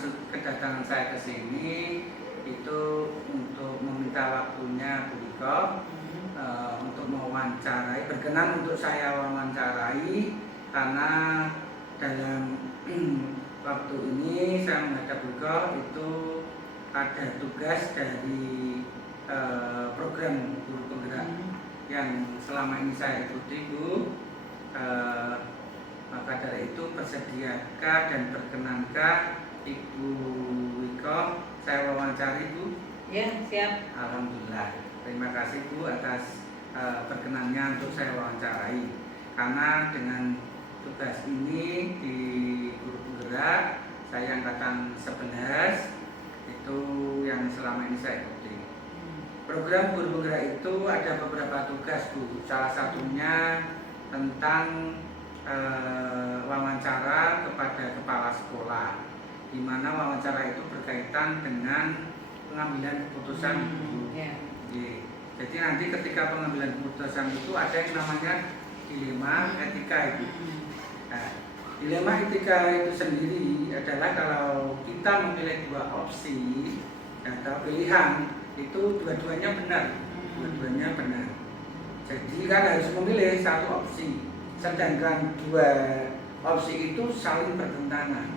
maksud kedatangan saya ke sini itu untuk meminta waktunya Bu Riko untuk mewawancarai, berkenan untuk saya wawancarai karena dalam waktu ini saya menghadap Bu Riko itu ada tugas dari program guru penggerak yang selama ini saya ikuti Bu. Maka dari itu bersediakah dan berkenankah Ibu Wiko saya wawancari Bu? Ya, siap. Alhamdulillah. Terima kasih Bu atas berkenannya untuk saya wawancarai. Karena dengan tugas ini di guru penggerak saya angkatan 11 itu yang selama ini saya ikuti. Program guru penggerak itu ada beberapa tugas Bu. Salah satunya tentang wawancara kepada kepala sekolah, di mana wawancara itu berkaitan dengan pengambilan keputusan Bu. Jadi nanti ketika pengambilan keputusan itu ada yang namanya dilema etika itu. Nah, dilema etika itu sendiri adalah kalau kita memilih dua opsi atau pilihan itu dua-duanya benar, dua-duanya benar. Jadi kan harus memilih satu opsi, sedangkan dua opsi itu saling bertentangan.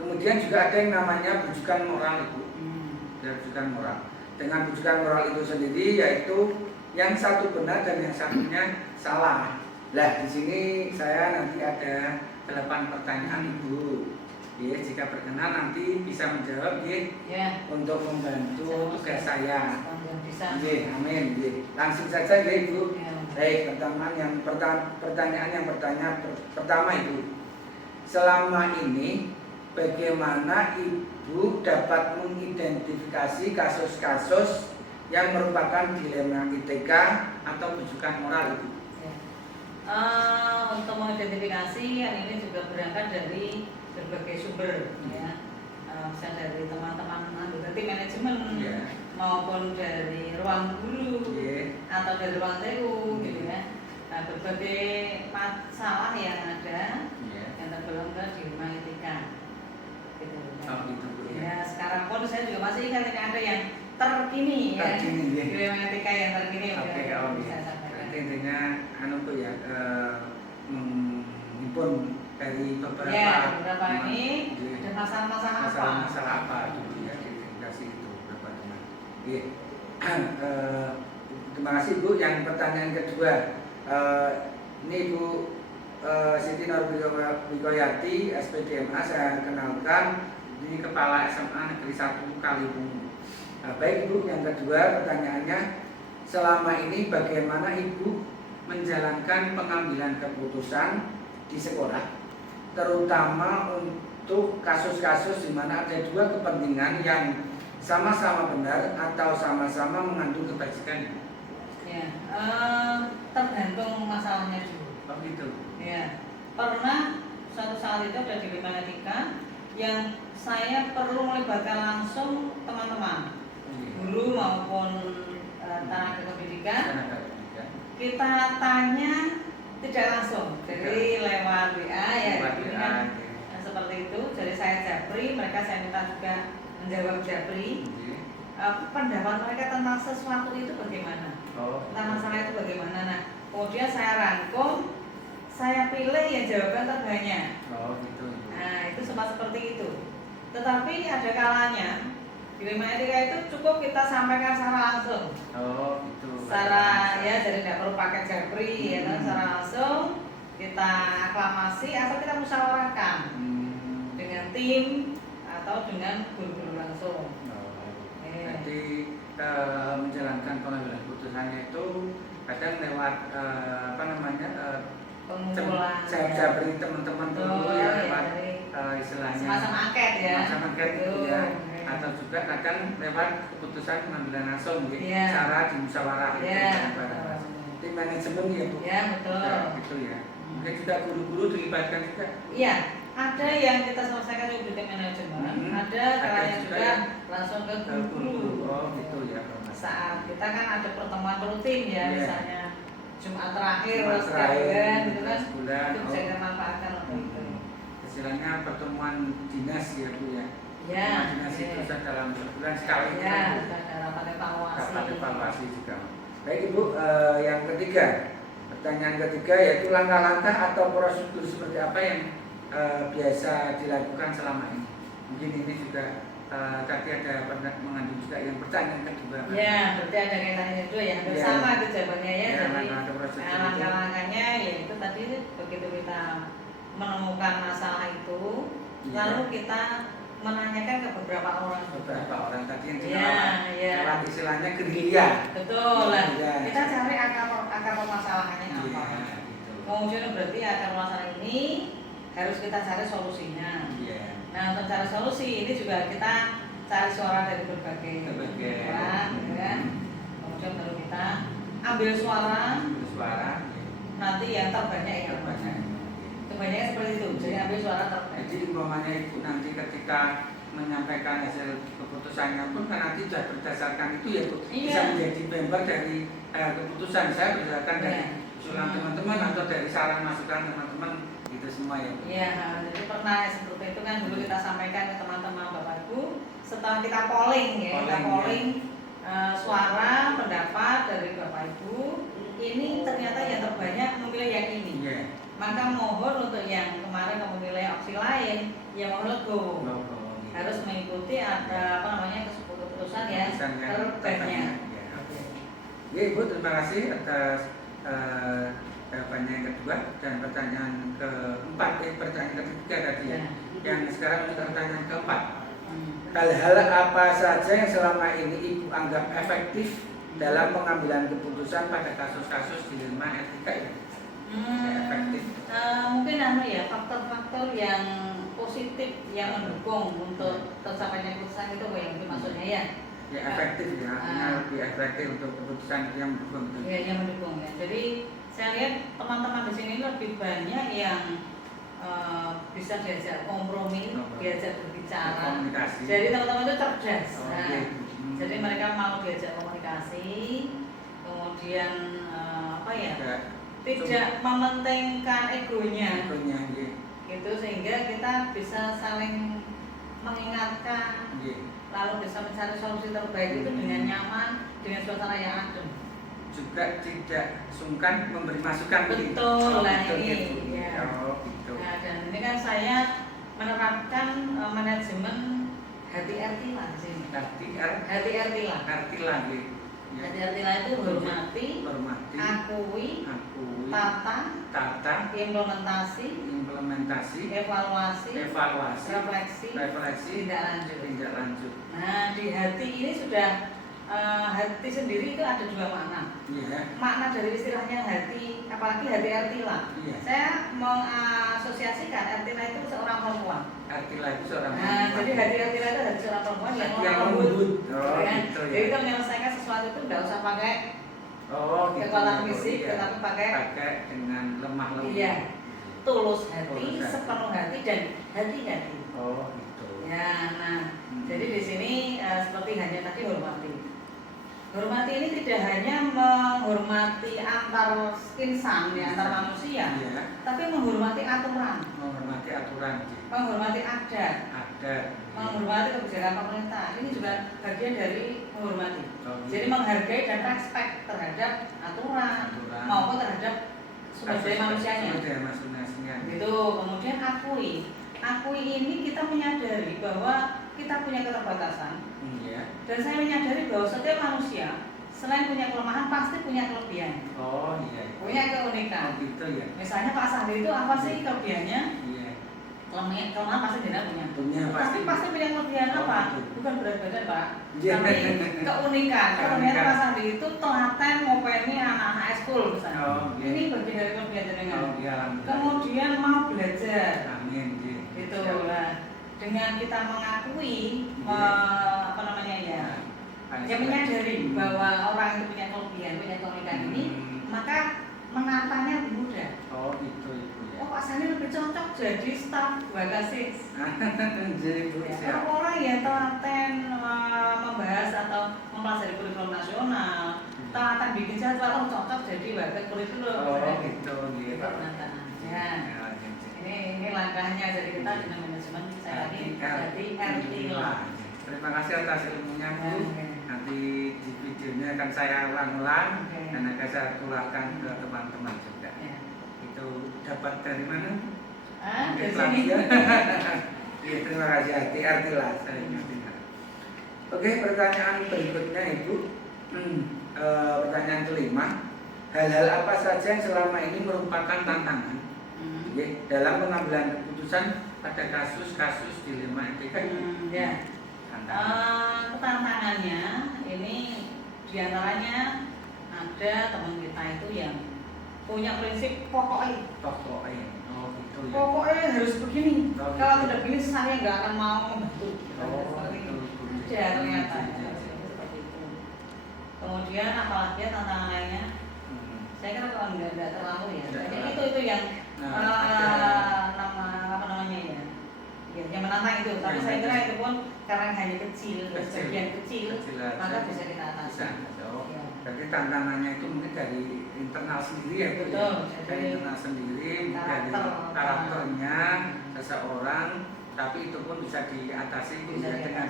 Kemudian juga ada yang namanya bujukan moral itu, bujukan moral. Dengan bujukan moral itu sendiri yaitu yang satu benar dan yang satunya salah. Nah di sini saya nanti ada 8 pertanyaan Ibu. Ya, jika berkenan nanti bisa menjawab ya, untuk membantu tugas saya. Ya, amin. Ya. Langsung saja ya Ibu. Ya. Baik, pertanyaan yang pertama Ibu. Selama ini bagaimana Ibu dapat mengidentifikasi kasus-kasus yang merupakan dilema etika atau bujukan moral Ibu? Ya. Untuk mengidentifikasi yang ini juga berangkat dari berbagai sumber, ya, bisa dari teman-teman anggota tim manajemen, maupun dari ruang guru, atau dari ruang TU, gitu ya. Nah, berbagai masalah yang ada yang tergolong ke dilema etika, gitu. Ya, sekarang pun saya juga masih ingat ini ada yang terkini, ya, dilema etika yang terkini. Bisa sampaikan. Intinya, menghimpun dari beberapa ini ada masalah apa dulu ya, identifikasi itu beberapa teman. Terima kasih Bu. Yang pertanyaan kedua, ini Ibu Siti Norwikoyati SPDMA, saya kenalkan ini Kepala SMA Negeri 1 Kaliwungu. Baik Ibu, yang kedua pertanyaannya, selama ini bagaimana Ibu menjalankan pengambilan keputusan di sekolah, terutama untuk kasus-kasus di mana ada dua kepentingan yang sama-sama benar atau sama-sama mengandung kebajikan? Ya, tergantung masalahnya dulu. Oh gitu. Ya, pernah suatu saat itu ada dilema etika yang saya perlu melibatkan langsung teman-teman, guru maupun tenaga pendidikan. Kita tanya tidak langsung, jadi lewat WA ya, kan, seperti itu. Jadi saya japri, mereka saya minta juga menjawab japri. Pendapat mereka tentang sesuatu itu bagaimana, tentang masalah itu bagaimana. Nah, kemudian saya rangkum, saya pilih yang jawaban terbanyak. Gitu. Nah, itu sempat seperti itu. Tetapi ada kalanya dilema etika itu cukup kita sampaikan secara langsung. Gitu. Secara ya, jadi tidak perlu pakai japri, ya kan, secara langsung kita aklamasi atau kita musyawarahkan dengan tim atau dengan guru-guru langsung. Jadi menjalankan pengambilan keputusannya itu kadang lewat pengumpulan japri teman-teman dulu ya, lewat istilahnya semacam angket ya, gitu ya. Atau juga kadang lewat keputusan pengambilan langsung, cara dimusyawarah tim manajemen ya Bu. Ya betul. Gitu ya. Mungkin juga guru-guru dilibatkan juga. Iya, ada yang kita selesaikan di tim manajemen, ada kalanya juga langsung ke guru. Gitu ya. Saat kita kan ada pertemuan rutin ya, misalnya Jumat terakhir setiap bulan gitu kan, itu bisa kita manfaatkan untuk itu. istilahnya pertemuan dinas ya Bu ya. Ya, Dinas itu dalam sebulan sekali. Ya, ada rapat evaluasi. Rapat evaluasi juga. Baik Ibu, yang ketiga, pertanyaan ketiga yaitu langkah-langkah atau prosedur seperti apa yang biasa dilakukan selama ini. Mungkin ini juga tadi ada pernah mengandung juga yang pertanyaan kedua. Ya, berarti ada kaitannya juga ya, hampir sama itu jawabannya ya. Ya, Jadi langkah-langkahnya yaitu tadi begitu kita menemukan masalah itu, lalu kita menanyakan ke beberapa orang. Tadi yang lewat istilahnya gerilya. Betul lah. Ya. Kita cari akar permasalahannya apa. Gitu. Kemudian berarti akar masalah ini harus kita cari solusinya. Nah, untuk cari solusi ini juga kita cari suara dari berbagai orang, kan? Kemudian baru kita ambil suara. Nanti yang terbanyak itu. Kebanyakan seperti itu. Jadi ambil suara terbanyak. Jadi umpamanya Ibu nanti ketika menyampaikan hasil keputusannya pun kan nanti sudah berdasarkan itu ya Bu. Bisa menjadi member dari keputusan saya berdasarkan dari usulan teman-teman atau dari saran masukan teman-teman itu semua ya Bu. Iya, jadi pernah seperti itu kan dulu kita sampaikan ke teman-teman Bapak Ibu setelah kita polling suara pendapat dari Bapak Ibu ini ternyata yang terbanyak memilih yang ini. Maka mohon untuk yang kemarin memilih opsi lain yang mohon lego harus mengikuti ada keputusan yang terbanyak. Ya Ibu, terima kasih atas jawabannya yang kedua dan pertanyaan keempat, pertanyaan ketiga tadi ya. Yang sekarang untuk pertanyaan keempat. Hal-hal apa saja yang selama ini Ibu anggap efektif dalam pengambilan keputusan pada kasus-kasus dilema etika ini? Efektif. Mungkin faktor-faktor yang positif yang mendukung untuk tercapainya keputusan itu yang maksudnya ya. Ya efektif ya, lebih efektif untuk keputusan yang mendukung. Ya, yang mendukung ya. Jadi saya lihat teman-teman di sini lebih banyak yang bisa diajak kompromi, diajak berbicara. Jadi teman-teman itu cerdas. Jadi mereka mau diajak komunikasi, kemudian tidak mementingkan egonya. Gitu sehingga kita bisa saling mengingatkan. Lalu bisa mencari solusi terbaik itu dengan nyaman, dengan suasana yang adem. Juga tidak sungkan memberi masukan. Betul lah ini. Ya. Gitu. Nah, dan ini kan saya menerapkan manajemen hati-hatilah di sini. Hati-hatilah. Hati-hatilah itu hormati, akui, tata, implementasi, evaluasi, refleksi, tindak lanjut. Nah, di hati ini sudah hati sendiri itu ada dua makna. Makna dari istilahnya hati, apalagi hati-hatilah. Saya mengasosiasikan hatilah itu seorang perempuan. Jadi hati-hatilah itu dari seorang perempuan yang lembut. Jadi kita menyelesaikan sesuatu itu tidak usah pakai kekuatan fisik, tetapi pakai dengan lemah lembut. Iya, tulus hati, sepenuh hati dan hati-hati. Ya, nah, jadi di sini seperti hanya tadi hormati. Hormati ini tidak hanya menghormati antar insan, antar manusia, tapi menghormati aturan. Menghormati adat. Menghormati kebijakan pemerintah. Ini juga bagian dari menghormati. Jadi menghargai dan respect terhadap aturan maupun terhadap sumber daya manusianya. Gitu. Kemudian akui ini kita menyadari bahwa kita punya keterbatasan. Dan saya menyadari bahwa setiap manusia selain punya kelemahan pasti punya kelebihan. Punya keunikan. Misalnya Pak Sandi itu apa sih kelebihannya? Kelemahan pasti tidak punya. Tapi pasti punya kelebihan apa? Bukan berat badan Pak, tapi keunikan. Ternyata Pak Sandi itu telaten ngopeni anak-anak ekskul misalnya. Ini bagian dari kelebihan jenengan. Kemudian mau belajar. Gitu lah. Dengan kita mengakui menyadari bahwa orang itu punya kelebihan, punya keunikan ini, maka menatanya lebih mudah. Pak Sandi lebih cocok jadi staf Bagasis. Orang yang telaten membahas atau mempelajari kurikulum nasional, telaten bikin jadwal cocok jadi wakil kurikulum. Gitu. Ya. Ini langkahnya, jadi kita dengan manajemen saya tadi jadi RT-lah. Terima kasih atas ilmunya Bu. Nanti di videonya akan saya ulang-ulang dan akan saya tularkan ke teman-teman juga. Itu dapat dari mana? Dari sini. Ya, terima kasih RT-lah saya ingat. Oke, pertanyaan berikutnya Ibu. Pertanyaan kelima. Hal-hal apa saja yang selama ini merupakan tantangan dalam pengambilan keputusan pada kasus-kasus dilema etika? Tantangannya ini diantaranya ada teman kita itu yang punya prinsip pokoknya. Oh gitu ya. Pokoknya harus begini. Kalau tidak begini saya nggak akan mau membantu. Ada ternyata seperti itu. Kemudian apalagi tantangan lainnya? Saya kira kalau nggak terlalu ya. Jadi itu yang nama apa namanya ya? Ya, yang menantang itu. Tapi saya kira itu pun karena hanya kecil, sebagian kecil, maka bisa kita atasi. Jadi tantangannya itu mungkin dari internal sendiri ya, Bu. Dari internal sendiri, dari karakternya seseorang, tapi itu pun bisa diatasi dengan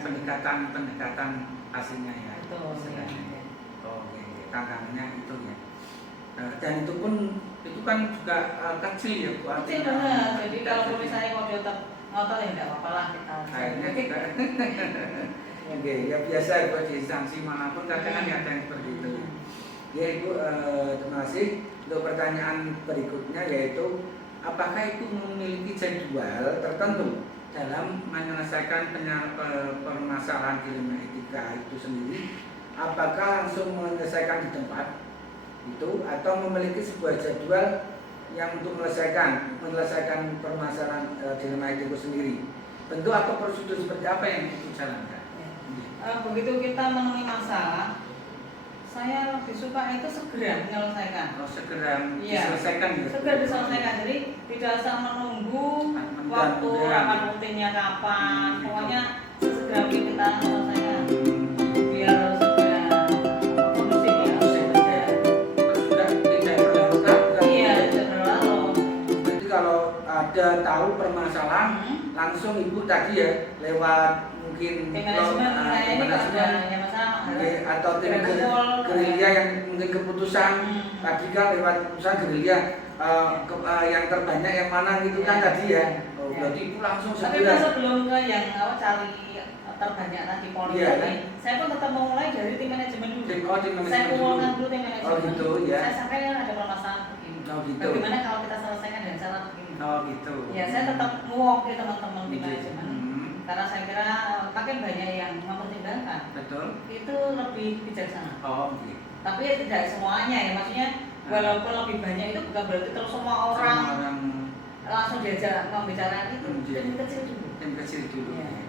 pendekatan hasilnya ya. Oke, tantangannya itu ya. Dan itu pun kan juga kecil ya, Bu. Kecil banget. Jadi kalau misalnya mau tetap ngotot ya tidak apa-apa lah kita. Akhirnya juga. Oke, ya biasa buat di instansi manapun kadang kan ada yang seperti itu. Ya Ibu, terima kasih. Untuk pertanyaan berikutnya yaitu apakah Ibu memiliki jadwal tertentu dalam menyelesaikan permasalahan dilema etika itu sendiri? Apakah langsung menyelesaikan di tempat itu atau memiliki sebuah jadwal yang untuk menyelesaikan permasalahan dilema etika itu sendiri? Bentuk atau prosedur seperti apa yang Ibu jalankan? Begitu kita menemui masalah, saya lebih suka itu segera menyelesaikan. Segera diselesaikan ya. Segera diselesaikan. Jadi tidak usah menunggu waktu rapat rutinnya kapan. Pokoknya segera kita selesaikan. Biar segera kondusif ya. Sudah tidak berlarut. Iya, tidak berlarut. Jadi kalau ada tahu permasalahan, langsung Ibu tadi ya lewat mungkin atau tim gerilya yang mungkin keputusan tadi kan lewat keputusan gerilya yang terbanyak yang mana gitu kan tadi ya. Berarti Ibu langsung segera. Tapi sebelum ke yang cari terbanyak tadi polisi, saya pun tetap memulai dari tim manajemen dulu. Saya kumpulkan dulu tim manajemen. Gitu ya. Saya sampaikan ada permasalahan begini. Gitu. Bagaimana kalau kita selesaikan dengan cara begini? Gitu. Ya, saya tetap mewakili teman-teman tim manajemen. Karena saya kira makin banyak yang mempertimbangkan. Betul. Itu lebih bijaksana. Gitu. Tapi ya tidak semuanya ya, maksudnya walaupun lebih banyak itu bukan berarti terus semua orang langsung diajak membicarakan itu. Tim kecil dulu. Ya.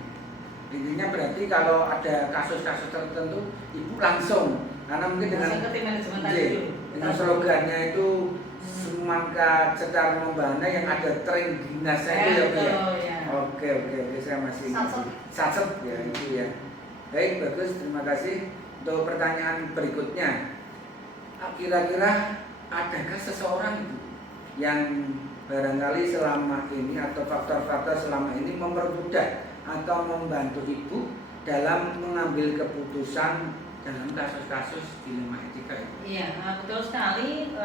Intinya berarti kalau ada kasus-kasus tertentu Ibu langsung karena mungkin dengan tim manajemen tadi dulu. Dengan slogannya itu semangka cetar membana yang ada tren dinasnya itu ya. Oke, saya masih satset ya itu ya. Baik, bagus, terima kasih. Untuk pertanyaan berikutnya, kira-kira adakah seseorang itu yang barangkali selama ini atau faktor-faktor selama ini mempermudah atau membantu Ibu dalam mengambil keputusan dalam kasus-kasus dilema etika itu? Iya, betul sekali.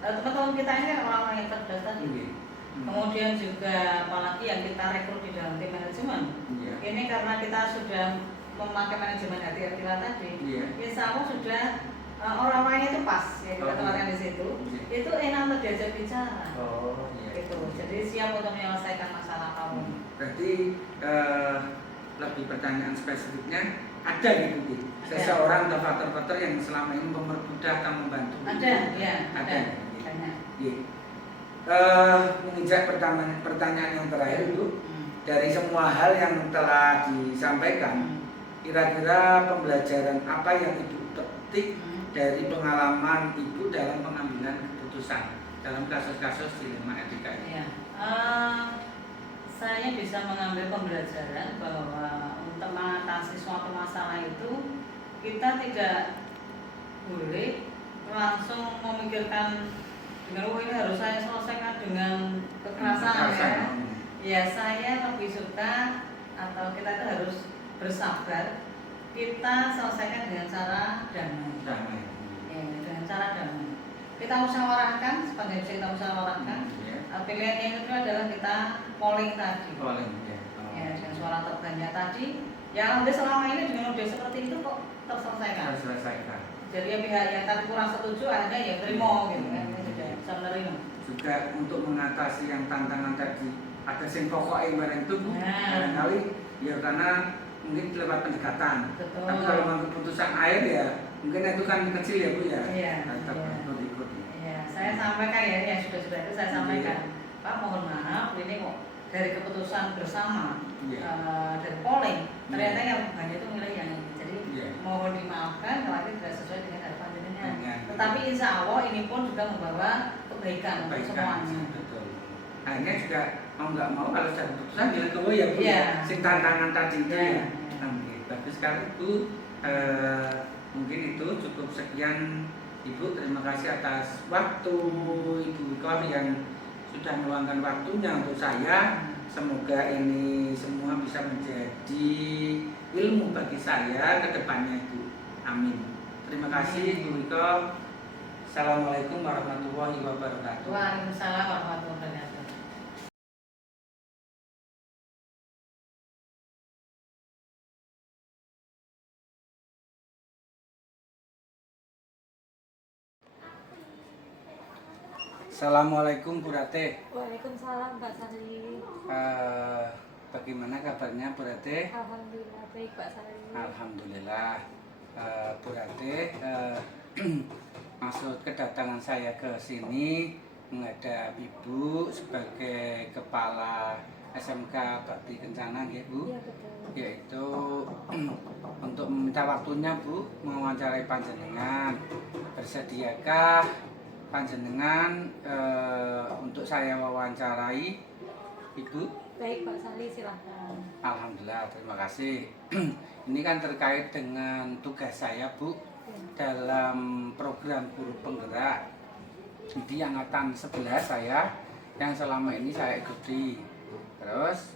Teman-teman kita ini kan orang-orang yang cerdas tadi. Kemudian juga apalagi yang kita rekrut di dalam tim manajemen. Ini karena kita sudah memakai manajemen hati-hatilah tadi. Insya Allah sudah orang-orangnya itu pas ya kita tempatkan di situ. Itu enak untuk diajak bicara. Gitu. Jadi siap untuk menyelesaikan masalah kamu. Berarti lebih pertanyaan spesifiknya ada gitu seseorang atau faktor-faktor yang selama ini mempermudah atau membantu? Ada. Menginjak pertanyaan yang terakhir itu dari semua hal yang telah disampaikan, kira-kira pembelajaran apa yang Ibu petik dari pengalaman Ibu dalam pengambilan keputusan dalam kasus-kasus dilema etika ini? Saya bisa mengambil pembelajaran bahwa untuk mengatasi suatu masalah itu kita tidak boleh langsung memikirkan dengan ini harus saya selesaikan dengan kekerasan ya. Ya saya lebih suka atau kita itu harus bersabar, kita selesaikan dengan cara damai. Ya, dengan cara damai. Kita musyawarahkan, sebagai bisa kita musyawarahkan. Pilihan yang kedua adalah kita polling tadi. Ya, dengan suara terbanyak tadi. Ya alhamdulillah selama ini dengan udah seperti itu kok terselesaikan. Jadi ya pihak yang tadi kurang setuju ada ya terima gitu kan, sudah bisa menerima. Juga untuk mengatasi yang tantangan tadi ada sing pokoknya barang itu Bu, barangkali ya karena mungkin lewat pendekatan. Betul. Tapi kalau memang keputusan air ya mungkin itu kan kecil ya Bu ya. Iya. Tetap ikut. Iya, saya sampaikan ya sudah itu saya sampaikan. Pak mohon maaf ini kok dari keputusan bersama dari polling ternyata yang banyak itu milih yang ini. Jadi mohon dimaafkan kalau ini tidak sesuai dengan harapan jenengan. Tetapi insya Allah ini pun juga membawa kebaikan untuk semuanya. Betul. Akhirnya juga mau nggak mau kalau sudah keputusan bilang ke ya Bu, sing tantangan tadi itu ya. Bagus sekali Bu. Mungkin itu cukup sekian Ibu. Terima kasih atas waktu Ibu Iko yang sudah meluangkan waktunya untuk saya. Semoga ini semua bisa menjadi ilmu bagi saya ke depannya Ibu. Amin. Terima kasih Ibu Iko. Assalamualaikum warahmatullahi wabarakatuh. Waalaikumsalam warahmatullahi wabarakatuh. Assalamualaikum Bu Rate. Waalaikumsalam Pak Sari. Bagaimana kabarnya Bu Rate? Alhamdulillah baik Pak Sari. Alhamdulillah. Bu Rate, maksud kedatangan saya ke sini menghadap Ibu sebagai kepala SMK Bakti Kencana ya Bu. Iya betul. Yaitu untuk meminta waktunya Bu mewawancarai panjenengan. Bersediakah panjenengan untuk saya wawancarai Ibu? Baik Pak Sari silahkan. Alhamdulillah, terima kasih. Ini kan terkait dengan tugas saya Bu dalam program guru penggerak di angkatan 11 saya yang selama ini saya ikuti. Terus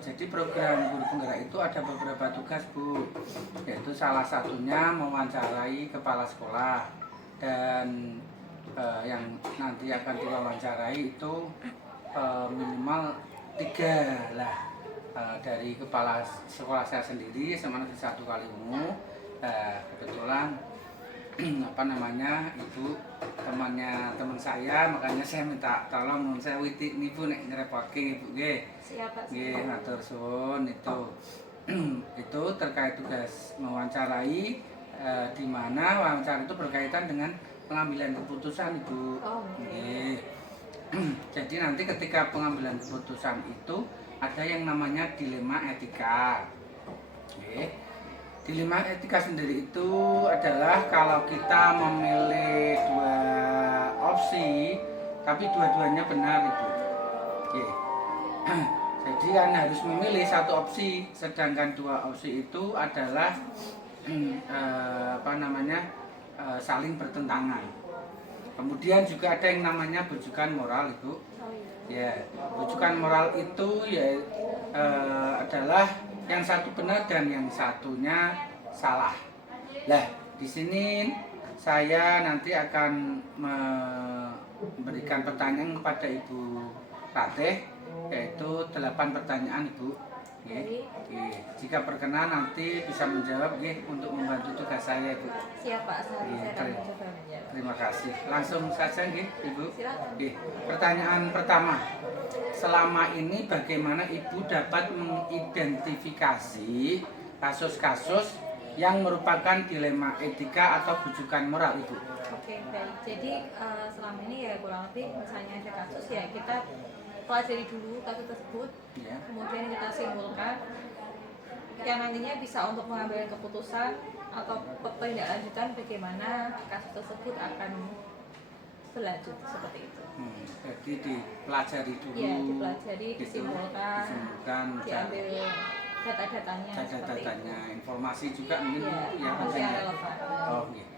jadi program guru penggerak itu ada beberapa tugas Bu, yaitu salah satunya mewawancarai kepala sekolah dan yang nanti akan diwawancarai itu minimal 3 lah dari kepala sekolah saya sendiri sama Negeri 1 Kaliwungu. Kebetulan Ibu temannya teman saya, makanya saya minta tolong saya witi nipu nek ngerepotke Ibu nggih. Siapa sih? Nggih, matur suwun itu. Itu terkait tugas mewawancarai di mana wawancara itu berkaitan dengan pengambilan keputusan Ibu. Oh, nggih. Jadi nanti ketika pengambilan keputusan itu ada yang namanya dilema etika. Oke. Dilema etika sendiri itu adalah kalau kita memilih 2 opsi tapi dua-duanya benar Ibu. Oke. Jadi kan harus memilih 1 opsi, sedangkan 2 opsi itu adalah saling bertentangan. Kemudian juga ada yang namanya bujukan moral Ibu. Ya, bujukan moral itu ya adalah yang satu benar dan yang satunya salah. Nah, di sini saya nanti akan memberikan pertanyaan kepada Ibu Ratih, yaitu 8 pertanyaan Ibu. Jika berkenan nanti bisa menjawab untuk membantu tugas saya Ibu. Siap Pak Sari, saya akan mencoba menjawab. Terima kasih. Langsung saja Ibu. Silakan. Pertanyaan pertama. Selama ini bagaimana Ibu dapat mengidentifikasi kasus-kasus yang merupakan dilema etika atau bujukan moral Ibu? Oke, baik. Jadi selama ini ya kurang lebih misalnya ada kasus ya kita pelajari dulu kasus tersebut, kemudian kita simpulkan yang nantinya bisa untuk mengambil keputusan atau tindak bagaimana kasus tersebut akan berlanjut seperti itu. Jadi dipelajari dulu. Ya, dipelajari, disimpulkan, diambil data-datanya, informasi juga mungkin yang relevan. Oh, iya.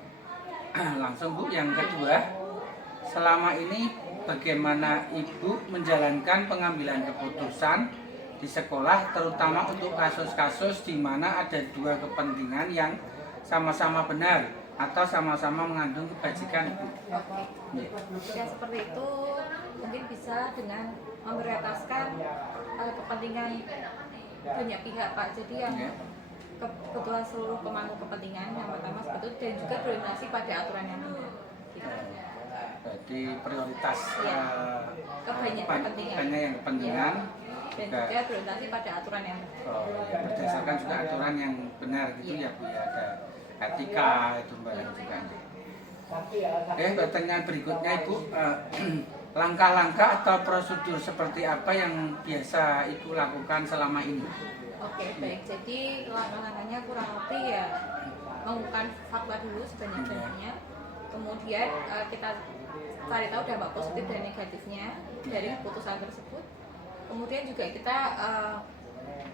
Langsung Bu, yang kedua, selama ini bagaimana Ibu menjalankan pengambilan keputusan di sekolah, terutama untuk kasus-kasus di mana ada dua kepentingan yang sama-sama benar atau sama-sama mengandung kebajikan, Ibu? Oke. Ya seperti itu mungkin bisa dengan memprioritaskan kepentingan banyak pihak, Pak. Jadi yang kebutuhan seluruh pemangku kepentingan yang pertama seperti itu, dan juga koordinasi pada aturan yang ada. Gitu. Berarti prioritas banyak yang kepentingan dan juga prioritasnya pada aturan yang ya, berdasarkan juga aturan yang benar gitu ya Bu ya, ada etika itu barang juga. Pertanyaan berikutnya Ibu, langkah-langkah atau prosedur seperti apa yang biasa Ibu lakukan selama ini? Oke, baik. Jadi langkah-langkahnya kurang lebih ya mengumumkan fakta dulu sebanyak-banyaknya. Kemudian kita cari tahu dampak positif dan negatifnya dari keputusan tersebut. Kemudian juga kita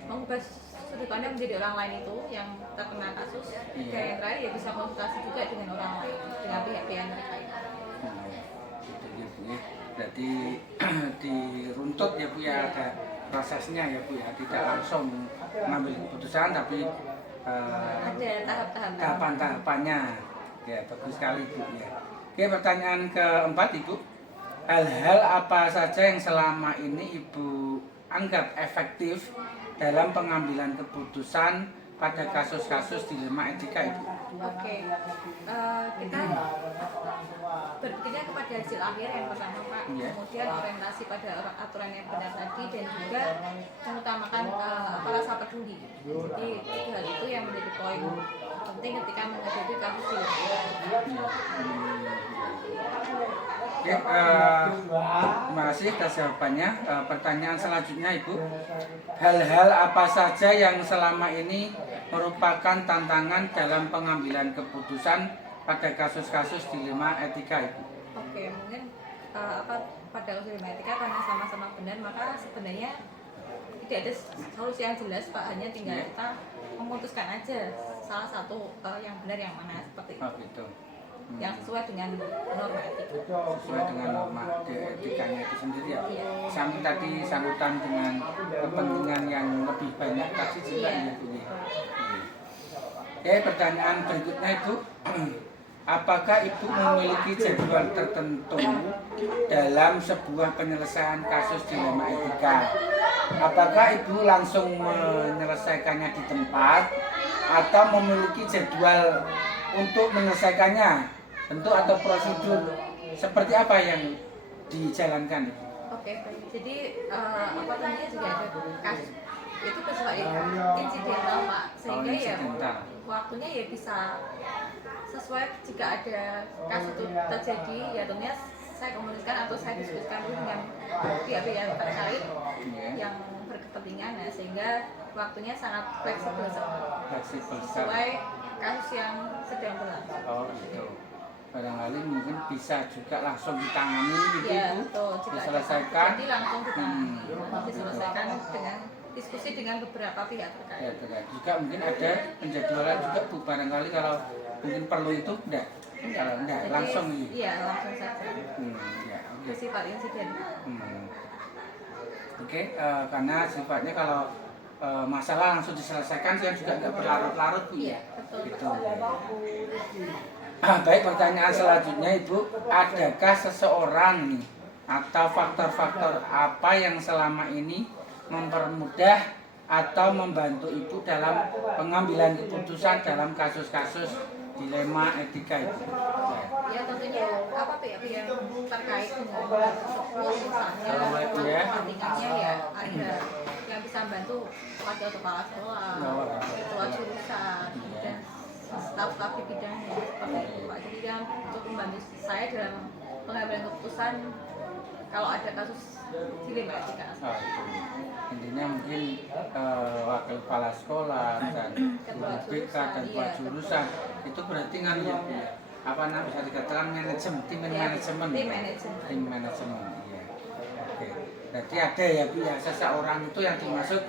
mengubah sudut pandang menjadi orang lain itu yang terkena kasus. Dan yang terakhir ya bisa konsultasi juga dengan orang lain, dengan pihak-pihak yang terkait. Berarti diruntut ya Bu ya, ada prosesnya ya Bu ya, tidak langsung mengambil keputusan tapi ada tahapan-tahapannya. Ya, bagus sekali Bu ya. Oke, pertanyaan keempat Ibu, hal-hal apa saja yang selama ini Ibu anggap efektif dalam pengambilan keputusan pada kasus-kasus dilema etika Ibu? Oke, kita berpikirnya kepada hasil akhir yang pertama Pak, kemudian orientasi pada aturan yang benar tadi, dan juga mengutamakan rasa peduli. Jadi tiga hal itu yang menjadi poin penting ketika menghadapi kasus dilema. Oke, terima kasih atas jawabannya. Pertanyaan selanjutnya Ibu, hal-hal apa saja yang selama ini merupakan tantangan dalam pengambilan keputusan pada kasus-kasus dilema etika Ibu? Oke, mungkin pada kasus dilema etika karena sama-sama benar, maka sebenarnya tidak ada solusi yang jelas Pak, hanya tinggal kita memutuskan aja salah satu yang benar yang mana, seperti itu. Oh, gitu. Yang sesuai dengan norma etika. Sesuai dengan norma etikanya itu sendiri ya. Sampai tadi sangkutan dengan kepentingan yang lebih banyak tadi juga ya Bu. Oke, pertanyaan berikutnya Ibu, apakah Ibu memiliki jadwal tertentu dalam sebuah penyelesaian kasus dilema etika? Apakah Ibu langsung menyelesaikannya di tempat atau memiliki jadwal untuk menyelesaikannya? Bentuk atau prosedur seperti apa yang dijalankan? Oke, baik. Jadi apa namanya juga ada kasus itu bersifat insidental Pak, sehingga ya waktunya ya bisa sesuai jika ada kasus itu terjadi, ya tentunya saya komunikasikan atau saya diskusikan dengan pihak-pihak yang terkait yang berkepentingan, ya, sehingga waktunya sangat fleksibel sesuai kasus yang sedang berlangsung. Oh gitu. Barangkali mungkin bisa juga langsung ditangani gitu ya, Bu, diselesaikan. Jadi langsung diselesaikan dengan diskusi dengan beberapa pihak terkait. Ya, terkait. Juga mungkin ada penjadwalan juga Bu, barangkali kalau mungkin perlu itu enggak. Kalau enggak langsung gitu. Iya, langsung saja. Ya, oke. Sifat insiden. Oke, karena sifatnya kalau masalah langsung diselesaikan kan juga enggak berlarut-larut Bu ya. Betul. Gitu. Baik, pertanyaan selanjutnya Ibu, adakah seseorang nih atau faktor-faktor apa yang selama ini mempermudah atau membantu Ibu dalam pengambilan keputusan dalam kasus-kasus dilema etika Ibu? Ya tentunya apa pihak-pihak yang terkait dengan tersebut, misalnya kepentingannya ya ada yang bisa membantu wakil kepala sekolah, ketua jurusan, dan staf-staf di bidangnya seperti itu Pak. Jadi yang untuk membantu saya dalam pengambilan keputusan kalau ada kasus dilema etika. Intinya mungkin wakil kepala sekolah dan guru BK dan ketua jurusan itu berarti kan ya apa namanya bisa dikatakan tim manajemen. Iya. Oke. Berarti ada ya Bu ya, seseorang itu yang dimaksud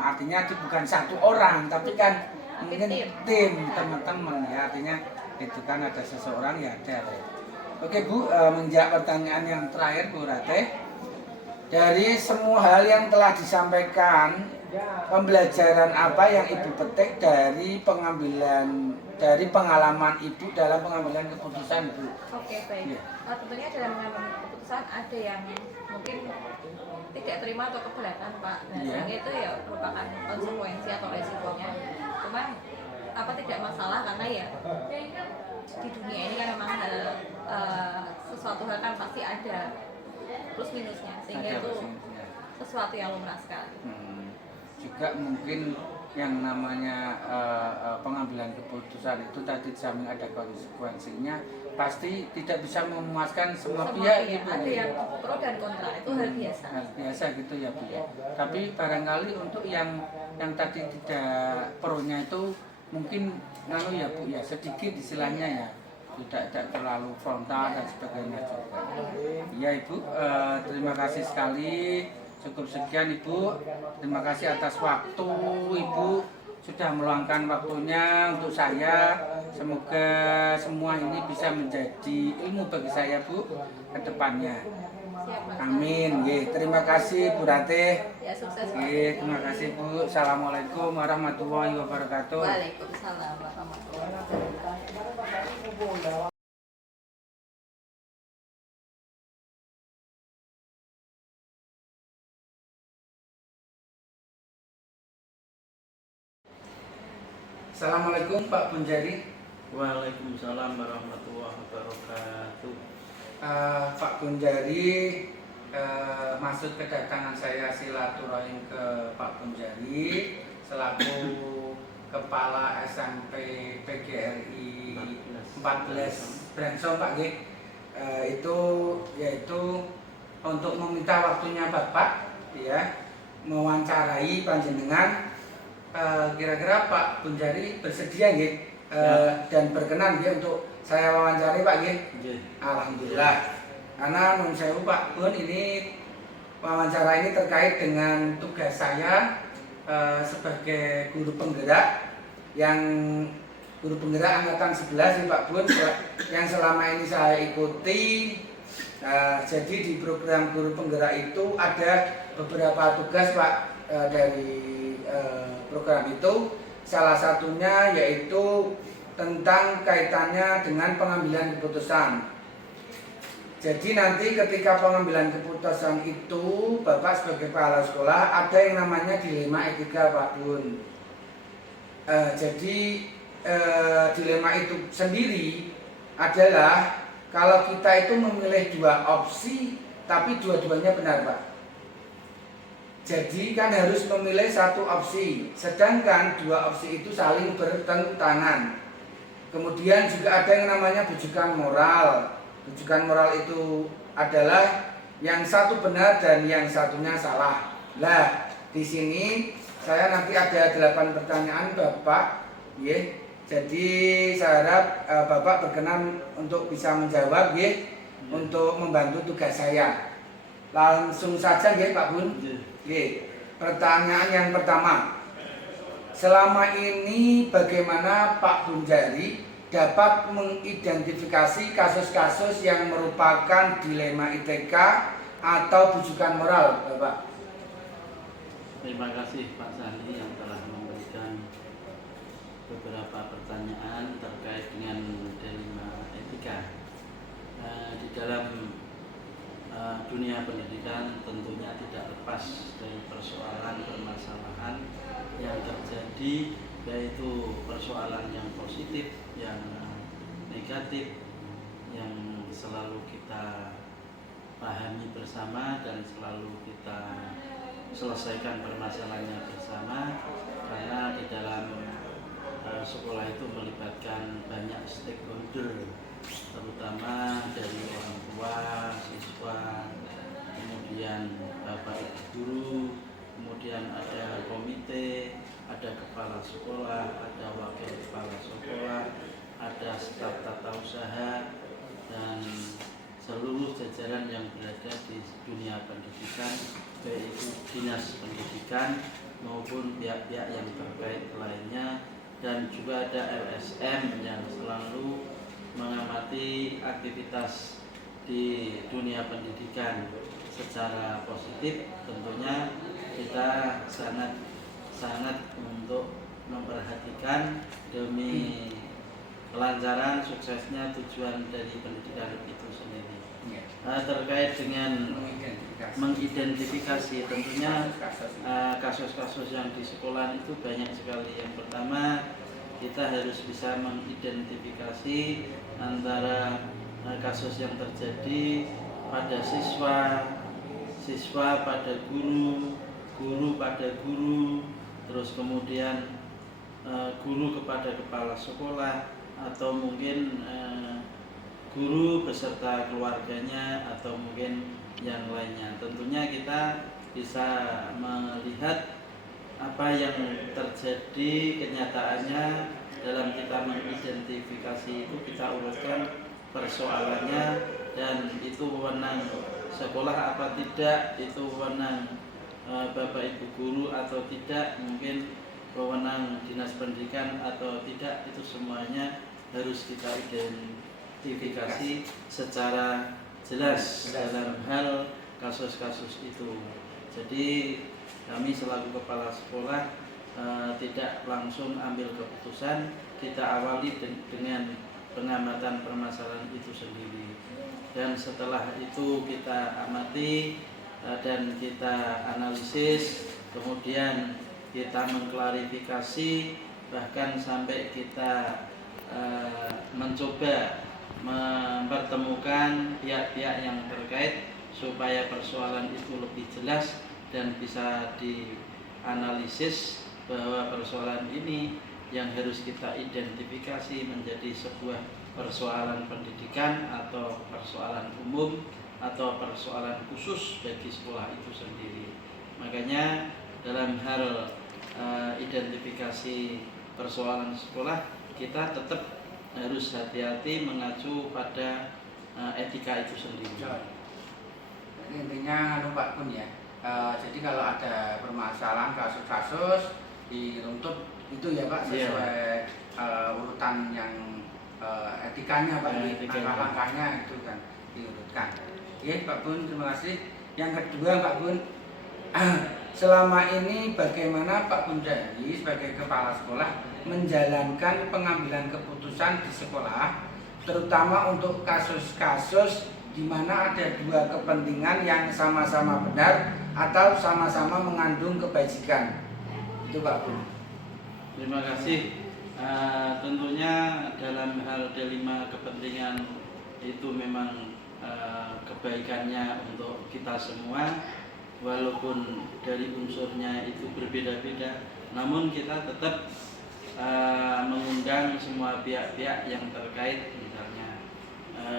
artinya itu bukan satu orang tapi kan mungkin tim teman-teman ya, artinya itu kan ada seseorang ya ada Oke Bu, menjawab pertanyaan yang terakhir Bu Ratih. Dari semua hal yang telah disampaikan, pembelajaran apa yang Ibu petik dari pengalaman Ibu dalam pengambilan keputusan Bu? Oke, baik. Ya. Tentunya dalam mengambil keputusan ada yang mungkin tidak terima atau keberatan Pak. Nah, Iya. sehingga itu ya merupakan konsekuensi atau resikonya. Cuman apa tidak masalah karena ya di dunia ini kan memang sesuatu hal kan pasti ada plus minusnya, sehingga Ada itu persennya. sesuatu yang lumrah sekali. Juga mungkin yang namanya pengambilan keputusan itu tadi disamping ada konsekuensinya, pasti tidak bisa memuaskan semua pihak Iya, gitu. ada yang pro dan kontra, itu hal biasa. Hal biasa gitu ya Bu ya. Tapi barangkali untuk yang tadi tidak pro-nya itu mungkin ya Bu ya, sedikit istilahnya ya, tidak terlalu frontal dan sebagainya juga. Iya Ibu, terima kasih sekali. Cukup sekian Ibu. Terima kasih atas waktu Ibu sudah meluangkan waktunya untuk saya. Semoga semua ini bisa menjadi ilmu bagi saya Bu ke depannya. Siap, Mas. Amin. Nggih, terima kasih Bu Ratih. Ya, sukses Pak. Nggih, terima kasih Bu. Assalamualaikum warahmatullahi wabarakatuh. Waalaikumsalam warahmatullahi wabarakatuh. Assalamualaikum Pak Punjari. Waalaikumsalam warahmatullahi wabarakatuh. Pak Punjari, maksud kedatangan saya silaturahim ke Pak Punjari selaku Kepala SMP PGRI 14 Branson Pak G. Itu yaitu untuk meminta waktunya Bapak ya mewawancarai panjenengan. Kira-kira Pak Punjari bersedia nggih dan berkenan nggih untuk saya wawancari Pak nggih? Alhamdulillah. Karena nun sewu Pak Bun, ini wawancara ini terkait dengan tugas saya sebagai guru penggerak angkatan 11 nih Pak Bun, yang selama ini saya ikuti. Jadi di program guru penggerak itu ada beberapa tugas Pak dari program itu, salah satunya yaitu tentang kaitannya dengan pengambilan keputusan. Jadi nanti ketika pengambilan keputusan itu Bapak sebagai kepala sekolah ada yang namanya dilema etika Pak Bun. Jadi dilema itu sendiri adalah kalau kita itu memilih dua opsi tapi dua-duanya benar Pak. Jadi kan harus memilih satu opsi, sedangkan dua opsi itu saling bertentangan. Kemudian juga ada yang namanya bujukan moral. Bujukan moral itu adalah yang satu benar dan yang satunya salah. Lah, di sini saya nanti ada 8 pertanyaan Bapak, ya. Jadi saya harap Bapak berkenan untuk bisa menjawab, ya, untuk membantu tugas saya. Langsung saja, ya Pak Bun. Oke, pertanyaan yang pertama, selama ini bagaimana Pak Punjari dapat mengidentifikasi kasus-kasus yang merupakan dilema ITK atau bujukan moral, Bapak? Terima kasih Pak Sandi yang telah memberikan beberapa pertanyaan terkait dengan dilema etika. Di dalam dunia pendidikan tentunya tidak lepas dari persoalan permasalahan yang terjadi, yaitu persoalan yang positif, yang negatif, yang selalu kita pahami bersama dan selalu kita selesaikan permasalahannya bersama, karena di dalam sekolah itu melibatkan banyak stakeholder, terutama dari orang tua, siswa, kemudian bapak ibu guru, kemudian ada komite, ada kepala sekolah, ada wakil kepala sekolah, ada staf tata usaha, dan seluruh jajaran yang berada di dunia pendidikan, baik itu dinas pendidikan maupun pihak-pihak yang terkait lainnya, dan juga ada LSM yang selalu mengamati aktivitas di dunia pendidikan secara positif. Tentunya kita sangat untuk memperhatikan demi kelancaran suksesnya tujuan dari pendidikan itu sendiri. Terkait dengan mengidentifikasi, tentunya kasus-kasus yang di sekolah itu banyak sekali. Yang pertama, kita harus bisa mengidentifikasi antara kasus yang terjadi pada siswa pada guru pada guru, terus kemudian guru kepada kepala sekolah, atau mungkin guru beserta keluarganya, atau mungkin yang lainnya. Tentunya kita bisa melihat apa yang terjadi kenyataannya dalam kita mengidentifikasi itu, kita urutkan persoalannya, dan itu wewenang sekolah apa tidak, itu wewenang Bapak Ibu guru atau tidak, mungkin wewenang dinas pendidikan atau tidak, itu semuanya harus kita identifikasi secara jelas dalam hal kasus-kasus itu. Jadi kami selaku kepala sekolah tidak langsung ambil keputusan, kita awali dengan pengamatan permasalahan itu sendiri, dan setelah itu kita amati dan kita analisis, kemudian kita mengklarifikasi, bahkan sampai kita mencoba mempertemukan pihak-pihak yang terkait supaya persoalan itu lebih jelas dan bisa dianalisis bahwa persoalan ini yang harus kita identifikasi menjadi sebuah persoalan pendidikan atau persoalan umum atau persoalan khusus bagi sekolah itu sendiri. Makanya dalam hal identifikasi persoalan sekolah, kita tetap harus hati-hati mengacu pada etika itu sendiri. Jadi intinya Pak Kun ya. Jadi kalau ada permasalahan kasus-kasus diruntut itu ya Pak, sesuai urutan yang etikanya Pak, langkah-langkahnya itu kan diurutkan. Oke Pak Kun, terima kasih. Yang kedua Pak Kun, selama ini bagaimana Pak Kunjadi sebagai kepala sekolah menjalankan pengambilan keputusan di sekolah, terutama untuk kasus-kasus di mana ada dua kepentingan yang sama-sama benar atau sama-sama mengandung kebajikan. Itu Pak Kun. Terima kasih. Tentunya dalam hal delima kepentingan itu memang kebaikannya untuk kita semua, walaupun dari unsurnya itu berbeda-beda, namun kita tetap mengundang semua pihak-pihak yang terkait. Misalnya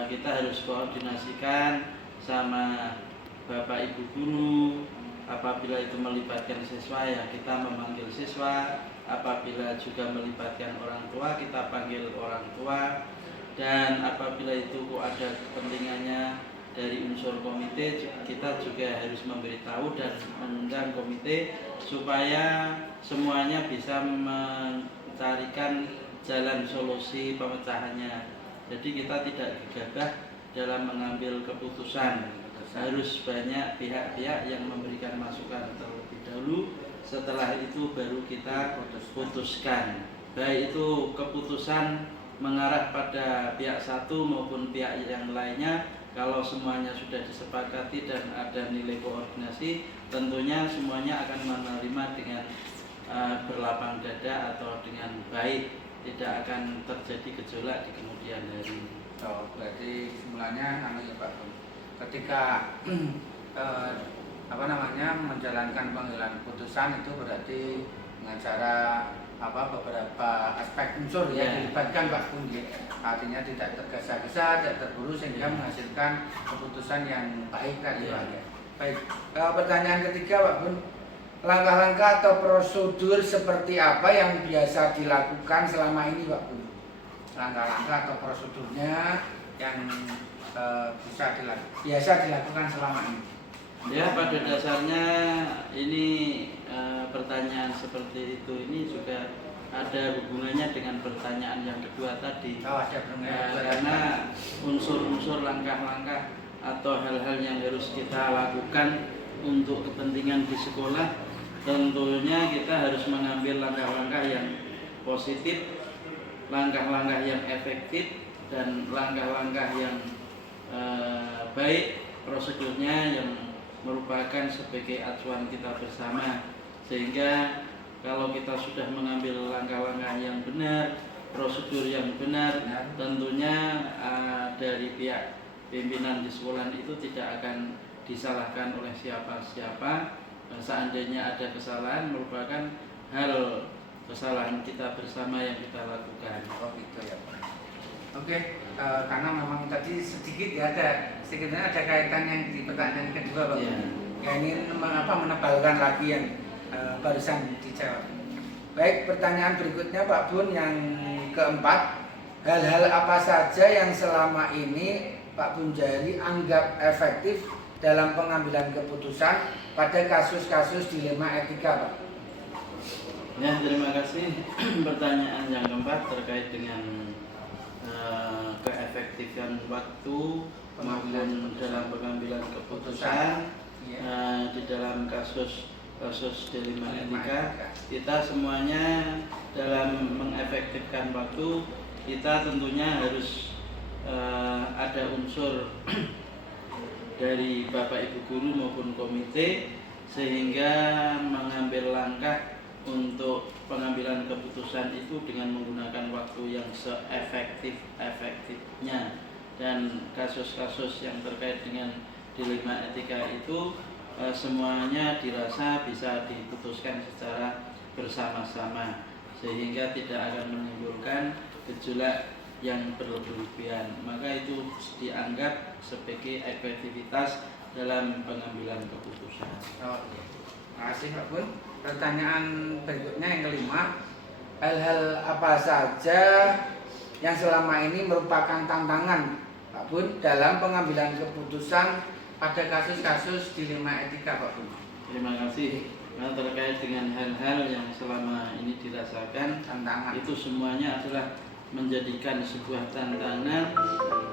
kita harus koordinasikan sama Bapak Ibu guru. Apabila itu melibatkan siswa, ya kita memanggil siswa. Apabila juga melibatkan orang tua, kita panggil orang tua. Dan apabila itu ada kepentingannya dari unsur komite, kita juga harus memberitahu dan mengundang komite supaya semuanya bisa mencarikan jalan solusi pemecahannya. Jadi kita tidak gegabah dalam mengambil keputusan. Harus banyak pihak-pihak yang memberikan masukan terlebih dahulu, setelah itu baru kita putuskan. Baik itu keputusan mengarah pada pihak satu maupun pihak yang lainnya, kalau semuanya sudah disepakati dan ada nilai koordinasi, tentunya semuanya akan menerima dengan berlapang dada atau dengan baik, tidak akan terjadi gejolak di kemudian hari. Oh, berarti kesimpulannya ya Pak Kun, ketika menjalankan pengadilan putusan itu berarti dengan cara beberapa aspek unsur yang dilibatkan Pak Kun, artinya tidak tergesa-gesa, tidak terburu sehingga menghasilkan keputusan yang baik tadi Pak. Baik, pertanyaan ketiga Pak Kun, langkah-langkah atau prosedur seperti apa yang biasa dilakukan selama ini Pak Kun? Langkah-langkah atau prosedurnya yang biasa dilakukan selama ini. Ya, pada dasarnya ini pertanyaan seperti itu ini juga ada hubungannya dengan pertanyaan yang kedua tadi. Ada pertanyaan kedua. Karena unsur-unsur langkah-langkah atau hal-hal yang harus kita lakukan untuk kepentingan di sekolah, tentunya kita harus mengambil langkah-langkah yang positif, langkah-langkah yang efektif, dan langkah-langkah yang baik prosedurnya yang merupakan sebagai acuan kita bersama. Sehingga kalau kita sudah mengambil langkah-langkah yang benar, prosedur yang benar, tentunya dari pihak pimpinan di sekolah itu tidak akan disalahkan oleh siapa-siapa. Seandainya ada kesalahan, merupakan hal kesalahan kita bersama yang kita lakukan. Oh gitu ya Pak. Oke, karena memang tadi sedikit ya sedikitnya ada kaitan yang di pertanyaan kedua Pak. Ya ini menebalkan lagi yang barusan dijawab. Baik, pertanyaan berikutnya Pak Bun yang keempat, hal-hal apa saja yang selama ini Pak Bunjari anggap efektif dalam pengambilan keputusan pada kasus-kasus dilema etika Pak? Ya, terima kasih. Pertanyaan yang keempat terkait dengan keefektifan waktu maupun dalam pengambilan keputusan di dalam kasus dilema etika. Kita semuanya dalam mengefektifkan waktu, kita tentunya harus ada unsur dari Bapak Ibu guru maupun komite, sehingga mengambil langkah untuk pengambilan keputusan itu dengan menggunakan waktu yang seefektif-efektifnya. Dan kasus-kasus yang terkait dengan dilema etika itu semuanya dirasa bisa diputuskan secara bersama-sama, sehingga tidak akan menimbulkan gejolak yang berlebihan. Maka itu dianggap sebagai efektivitas dalam pengambilan keputusan. Oh, iya. Terima kasih Pak Bun. Pertanyaan berikutnya yang kelima, hal-hal apa saja yang selama ini merupakan tantangan Pak Bun dalam pengambilan keputusan pada kasus-kasus dilema etika Pak Bun? Terima kasih. Nah, terkait dengan hal-hal yang selama ini dirasakan, tantangan itu semuanya adalah menjadikan sebuah tantangan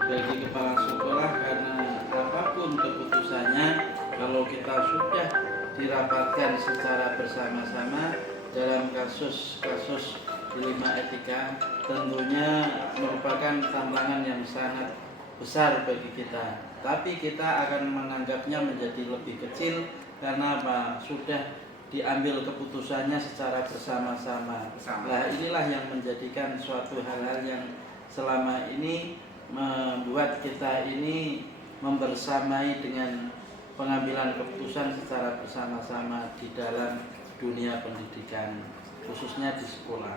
bagi kepala sekolah, karena apapun keputusannya, kalau kita sudah dirapatkan secara bersama-sama dalam kasus-kasus dilema etika, tentunya merupakan tantangan yang sangat besar bagi kita. Tapi kita akan menganggapnya menjadi lebih kecil karena apa? Sudah diambil keputusannya secara bersama-sama. Nah, inilah yang menjadikan suatu hal-hal yang selama ini membuat kita ini membersamai dengan pengambilan keputusan secara bersama-sama di dalam dunia pendidikan, khususnya di sekolah.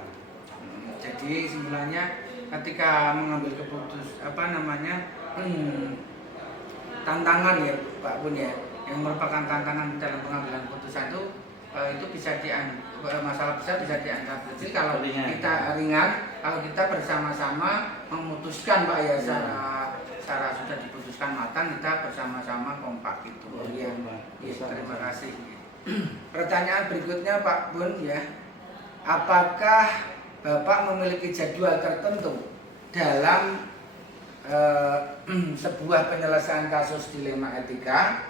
Jadi sebenarnya ketika mengambil tantangan ya Pak Bun ya, yang merupakan tantangan dalam pengambilan keputusan itu bisa masalah besar bisa dianggap kecil kalau kita ringan, kalau kita bersama-sama memutuskan Pak ya, secara sudah diputuskan matang, kita bersama-sama kompak itu. Ya, terima kasih. Pertanyaan berikutnya Pak Bun ya, apakah Bapak memiliki jadwal tertentu dalam sebuah penyelesaian kasus dilema etika?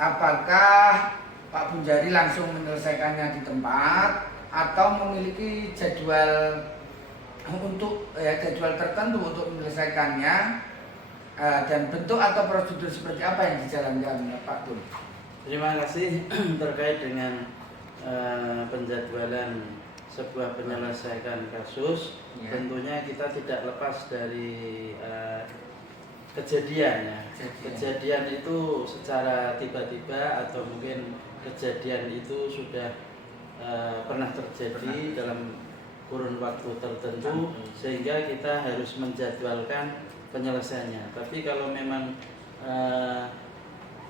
Apakah Pak Bunjari langsung menyelesaikannya di tempat atau memiliki jadwal tertentu untuk menyelesaikannya, dan bentuk atau prosedur seperti apa yang dijalankan Pak Bun? Terima kasih. Terkait dengan penjadwalan sebuah penyelesaian kasus, tentunya kita tidak lepas dari kejadian ya. Kejadian itu secara tiba-tiba atau mungkin kejadian itu sudah pernah terjadi dalam kurun waktu tertentu, sehingga kita harus menjadwalkan penyelesaiannya. Tapi kalau memang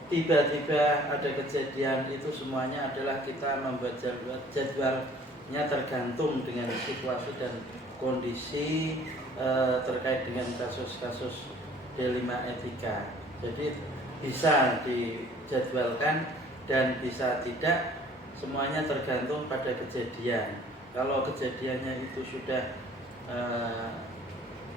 tiba-tiba ada kejadian, itu semuanya adalah kita membuat jadwalnya tergantung dengan situasi dan kondisi terkait dengan kasus-kasus dilema etika. Jadi bisa dijadwalkan dan bisa tidak, semuanya tergantung pada kejadian. Kalau kejadiannya itu sudah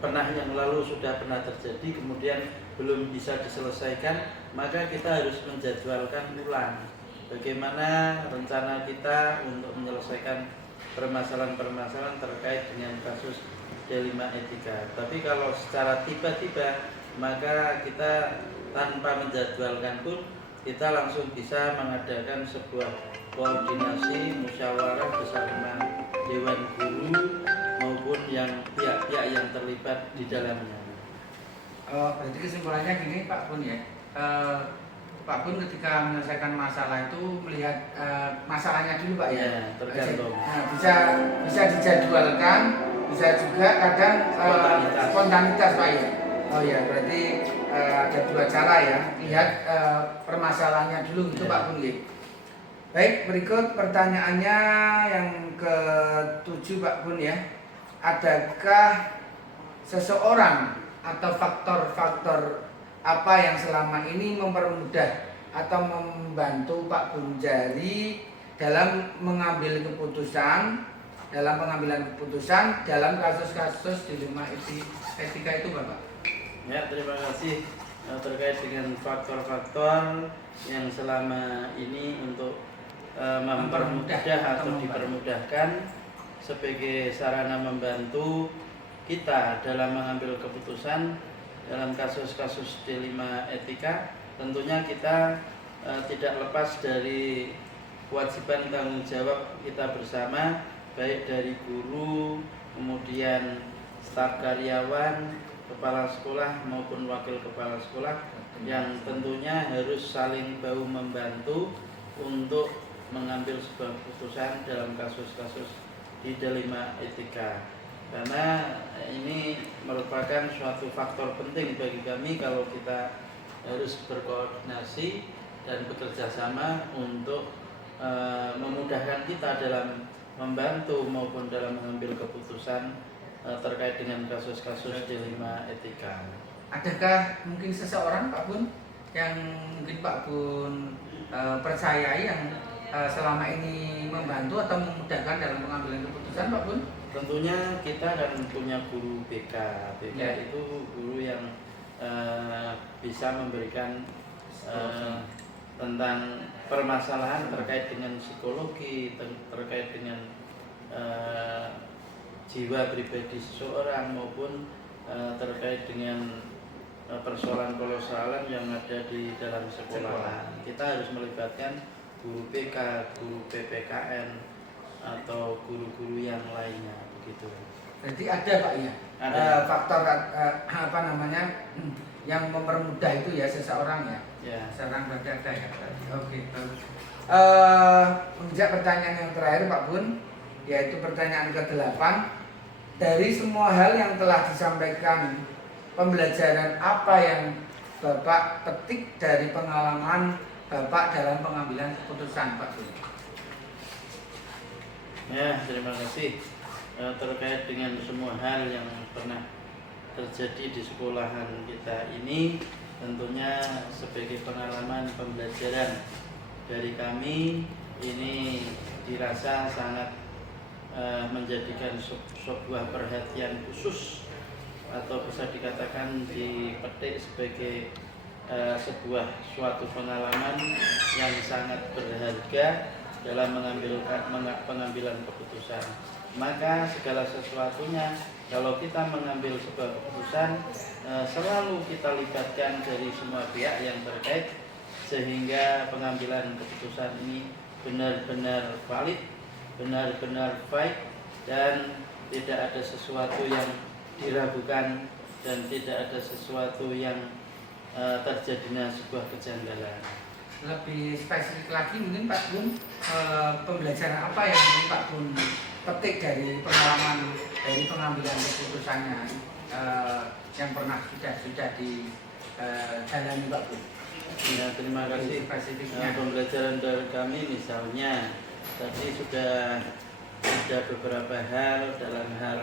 pernah yang lalu sudah pernah terjadi, kemudian belum bisa diselesaikan, maka kita harus menjadwalkan ulang bagaimana rencana kita untuk menyelesaikan permasalahan-permasalahan terkait dengan kasus D5 etika. Tapi kalau secara tiba-tiba, maka kita tanpa menjadwalkan pun kita langsung bisa mengadakan sebuah koordinasi musyawarah bersama Dewan Guru maupun yang pihak-pihak yang terlibat di dalamnya. Berarti kesimpulannya gini Pak Bun ya, Pak Bun ketika menyelesaikan masalah itu melihat masalahnya dulu Pak ya, tergantung. Bisa dijadwalkan, bisa juga kadang spontanitas Pak ya. Oh ya, berarti ada dua cara ya, lihat permasalahannya dulu itu Pak Bun ya. Baik, berikut pertanyaannya yang ke-7 Pak Bun ya. Adakah seseorang atau faktor-faktor apa yang selama ini mempermudah atau membantu Pak Bunjari dalam mengambil keputusan, dalam pengambilan keputusan dalam kasus-kasus D5 etika itu Bapak? Ya, terima kasih. Terkait dengan faktor-faktor yang selama ini untuk mempermudah atau dipermudahkan sebagai sarana membantu kita dalam mengambil keputusan dalam kasus-kasus D5 etika, tentunya kita tidak lepas dari kewajiban tanggung jawab kita bersama, baik dari guru, kemudian staf karyawan, kepala sekolah maupun wakil kepala sekolah, yang tentunya harus saling bahu membantu untuk mengambil sebuah keputusan dalam kasus-kasus di D5 etika. Karena ini merupakan suatu faktor penting bagi kami kalau kita harus berkoordinasi dan bekerja sama untuk memudahkan kita dalam membantu maupun dalam mengambil keputusan terkait dengan kasus-kasus D5 etika. Adakah mungkin seseorang Pak Bun yang mungkin Pak Bun percayai yang selama ini membantu atau memudahkan dalam pengambilan keputusan Pak Bun? Tentunya kita kan punya guru BK. Itu guru yang bisa memberikan tentang permasalahan terkait dengan psikologi, terkait dengan jiwa pribadi seseorang maupun terkait dengan persoalan-persoalan yang ada di dalam sekolah. Kita harus melibatkan guru BK, guru PPKN atau guru-guru yang lainnya begitu. Jadi ada Pak ya, faktor yang mempermudah itu ya seseorang ya. Ya. Seseorang berarti ada ya. Oke. Menjawab pertanyaan yang terakhir Pak Bun, yaitu pertanyaan ke-8. Dari semua hal yang telah disampaikan, pembelajaran apa yang Bapak petik dari pengalaman Bapak dalam pengambilan keputusan Pak Bun? Ya, terima kasih. Terkait dengan semua hal yang pernah terjadi di sekolahan kita ini, tentunya sebagai pengalaman pembelajaran dari kami, ini dirasa sangat menjadikan sebuah perhatian khusus atau bisa dikatakan dipetik sebagai sebuah suatu pengalaman yang sangat berharga dalam pengambilan keputusan. Maka segala sesuatunya kalau kita mengambil sebuah keputusan selalu kita libatkan dari semua pihak yang terkait sehingga pengambilan keputusan ini benar-benar valid, benar-benar baik dan tidak ada sesuatu yang diragukan dan tidak ada sesuatu yang terjadinya sebuah kejanggalan. Lebih spesifik lagi mungkin Pak Bun, pembelajaran apa yang mungkin Pak Bun petik dari pengalaman dari pengambilan keputusannya yang pernah sudah dijalani Pak Bun? Ya, terima kasih. Pembelajaran dari kami misalnya tadi sudah ada beberapa hal dalam hal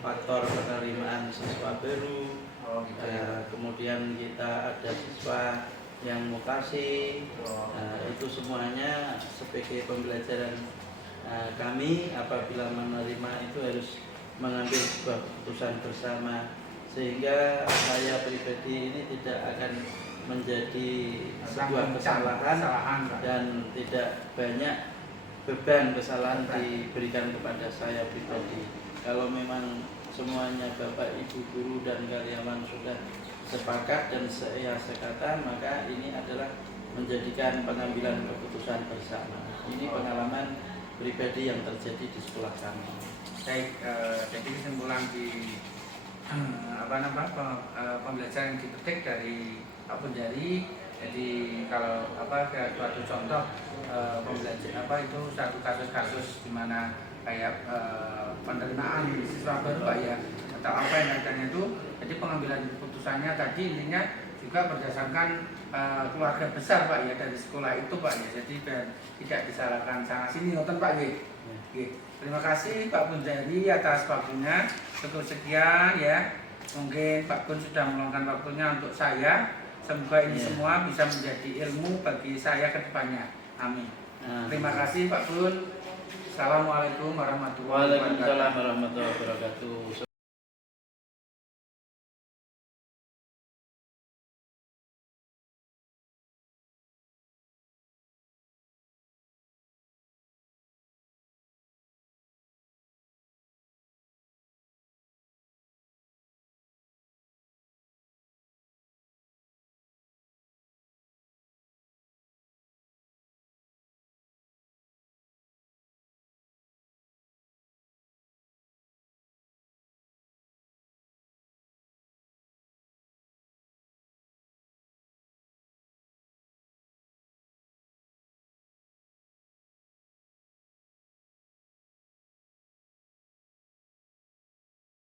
faktor penerimaan siswa baru. Kemudian kita ada siswa yang mutasi, itu semuanya sebagai pembelajaran kami apabila menerima itu harus mengambil sebuah keputusan bersama, sehingga saya pribadi ini tidak akan menjadi sebuah kesalahan dan tidak banyak beban kesalahan diberikan kepada saya pribadi. Kalau memang semuanya Bapak Ibu guru dan karyawan sudah sepakat dan saya sekata, maka ini adalah menjadikan pengambilan keputusan bersama. Ini pengalaman pribadi yang terjadi di sekolah kami. Baik, jadi kesimpulan di pembelajaran yang dipetik dari Pak Punjari. Jadi kalau suatu contoh pembelajaran itu satu kasus-kasus di mana kayak penerimaan siswa baru Pak ya, atau apa yang kaitannya itu. Jadi pengambilan keputusannya tadi intinya juga berdasarkan keluarga besar Pak ya, dari sekolah itu Pak ya. Jadi tidak disalahkan sana sini, ngoten Pak ya. Terima kasih Pak Punjari atas waktunya. Cukup sekian ya. Mungkin Pak Kun sudah meluangkan waktunya untuk saya. Semoga ini semua bisa menjadi ilmu bagi saya ke depannya. Amin. Terima kasih Pak Kun. Assalamualaikum warahmatullahi wabarakatuh. Waalaikumsalam warahmatullahi wabarakatuh.